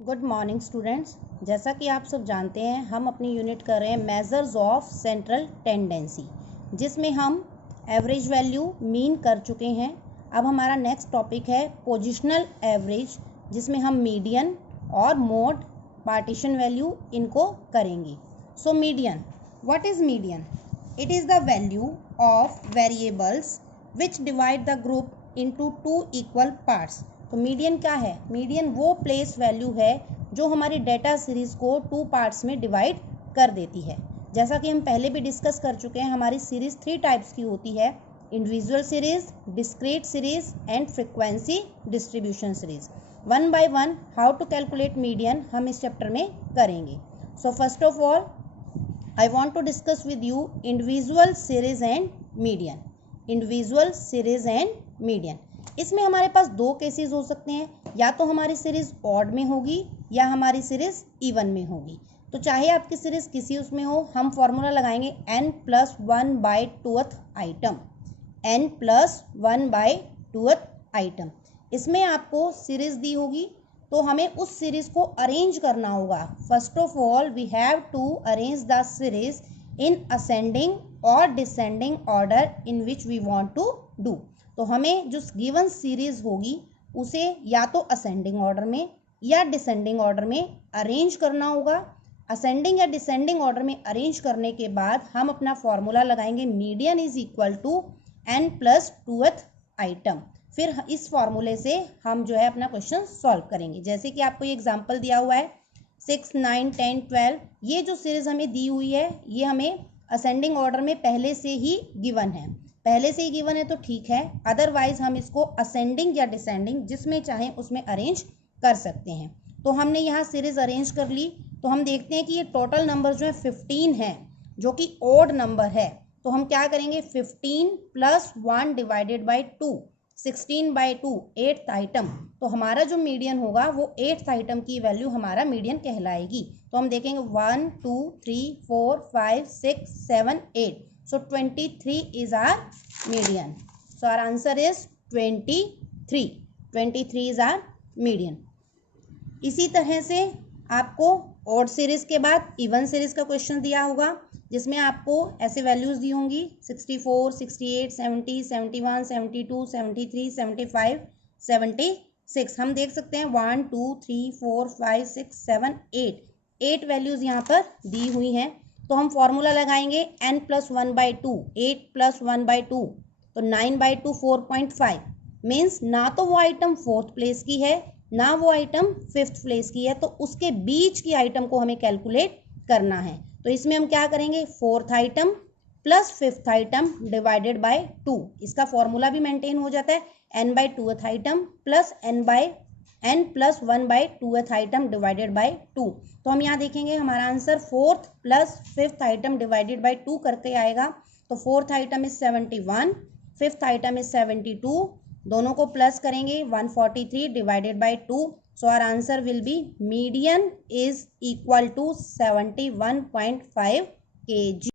Good morning students. जैसा कि आप सब जानते हैं, हम अपनी यूनिट कर रहे हैं मेजर्स ऑफ सेंट्रल टेंडेंसी, जिसमें हम एवरेज वैल्यू मीन कर चुके हैं। अब हमारा नेक्स्ट टॉपिक है पोजिशनल एवरेज, जिसमें हम मीडियन और मोड पार्टीशन वैल्यू इनको करेंगे। So median, what is median? It is the value of variables which divide the group into two equal parts. तो मीडियन क्या है? मीडियन वो प्लेस वैल्यू है जो हमारी डेटा सीरीज को टू पार्ट्स में डिवाइड कर देती है। जैसा कि हम पहले भी डिस्कस कर चुके हैं, हमारी सीरीज 3 टाइप्स की होती है: individual series, discrete series and frequency distribution series. One by one how to calculate median हम इस चैप्टर में करेंगे। So first of all I want to discuss with you individual series and median. Individual series and median, इसमें हमारे पास दो cases हो सकते हैं, या तो हमारी सीरीज ऑड में होगी या हमारी सीरीज इवन में होगी। तो चाहे आपकी सीरीज किसी उसमें हो, हम फॉर्मूला लगाएंगे n+1/2th आइटम, n+1/2th आइटम। इसमें आपको सीरीज दी होगी तो हमें उस सीरीज को अरेंज करना होगा। First of all we have to arrange the series in ascending और descending order in which we want to do. तो हमें जो गिवन सीरीज होगी उसे या तो असेंडिंग ऑर्डर में या डिसेंडिंग ऑर्डर में अरेंज करना होगा। असेंडिंग या डिसेंडिंग ऑर्डर में अरेंज करने के बाद हम अपना फॉर्मूला लगाएंगे median is equal to n+2th item. फिर इस फॉर्मूले से हम जो है अपना क्वेश्चन सॉल्व करेंगे। जैसे कि आपको ये एग्जांपल दिया हुआ है 6, 9, 10, 12, ये जो सीरीज हमें दी हुई है ये हमें असेंडिंग ऑर्डर में पहले से ही गिवन है। पहले से ही गिवन है तो ठीक है, अदरवाइज हम इसको असेंडिंग या डिसेंडिंग जिसमें चाहें उसमें अरेंज कर सकते हैं। तो हमने यहाँ सीरीज अरेंज कर ली, तो हम देखते हैं कि ये टोटल नंबर जो है 15 है, जो कि ओड नंबर है। तो हम क्या करेंगे, 15 + 1 डिवाइडेड बाई 2, 16/2 8th आइटम। तो हमारा जो मीडियन होगा वो 8th आइटम की वैल्यू हमारा मीडियन कहलाएगी। तो हम देखेंगे 1 2 3 4 5 6 7 8। So 23 is our median. So our answer is 23. 23 is our median. इसी तरह से आपको ऑड सीरीज के बाद इवन सीरीज का क्वेश्चन दिया होगा, जिसमें आपको ऐसे वैल्यूज दी होंगी 64, 68, 70, 71, 72, 73, 75, 76। हम देख सकते हैं 1 2 3 4 5 6 7 8 वैल्यूज यहाँ पर दी हुई हैं। तो हम फॉर्मूला लगाएंगे n+1/2, 8+1/2, तो 9/2 4.5। मीन्स ना तो वो आइटम 4th प्लेस की है ना वो आइटम 5th प्लेस की है, तो उसके बीच की आइटम को हमें कैलकुलेट करना है। तो इसमें हम क्या करेंगे, 4th item plus 5th item divided by 2। इसका फॉर्मूला भी मेंटेन हो जाता है, n/2th item plus n+1/2th item divided by 2। तो हम यहाँ देखेंगे हमारा answer 4th + 5th item divided by 2 करके आएगा। तो 4th item is 71, 5th item is 72, दोनों को प्लस करेंगे 143 divided by 2। So our answer will be median is equal to 71.5 kg।